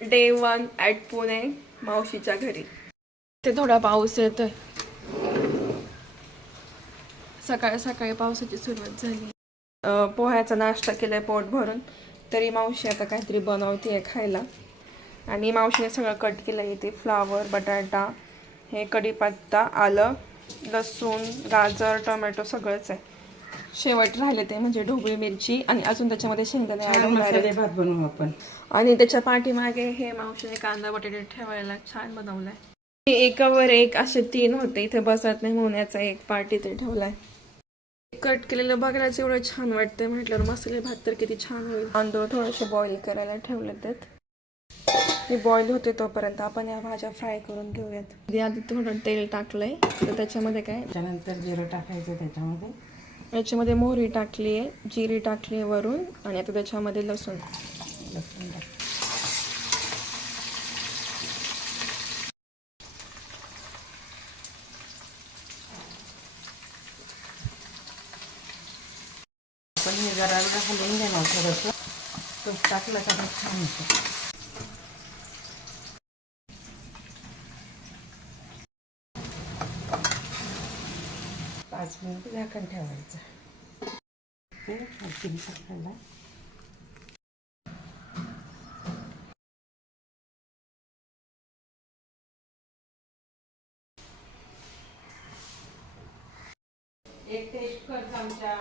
Day one at Pune मावशीच्या घरी. ते थोडा पाऊस येतोय. सकाळ सकाळी पावसाची सुरुवात झाली. पोह्याचा नाश्ता केलाय पोट भरून. तरी मावशी आता काहीतरी बनवते खायला. आणि मावशीने सगळं कट केलं इथे फ्लावर बटाटा हे कढीपत्ता आलं लसूण गाजर टोमॅटो सगळंच आहे. शेवट राहिले ते म्हणजे ढोबळी मिरची आणि अजून त्याच्यामध्ये शेंगदाणे भात बनवू आपण. आणि त्याच्या पाठीमागे हे मावशीने कांदा बटाटे ठेवायला छान बनवलाय. एकावर एक असे तीन होते इथे बसत नाही म्हणून याचा एक पार्ट इथे ठेवलाय. कट केलेलं बघायलाच एवढं छान वाटतंय म्हटल्यावर मसाले भात तर किती छान होईल. तांदूळ थोडेसे बॉईल करायला ठेवले त्यात हे बॉईल होते तोपर्यंत आपण या भाज्या फ्राय करून घेऊयात. आधी थोडं तेल टाकलंय तर त्याच्यामध्ये काय? त्याच्यानंतर जिरं टाकायचं त्याच्यामध्ये. याच्यामध्ये मोहरी टाकली आहे जिरी टाकली आहे वरून आणि आता त्याच्यामध्ये लसूण. पण आपण हे जरा हलवून घेणार थोडंसं. टाकलं तर छान होतं. पाच मिनिट झाकण ठेवायचं. ते आणखीन टाकायला एक टेस्ट कर आमच्या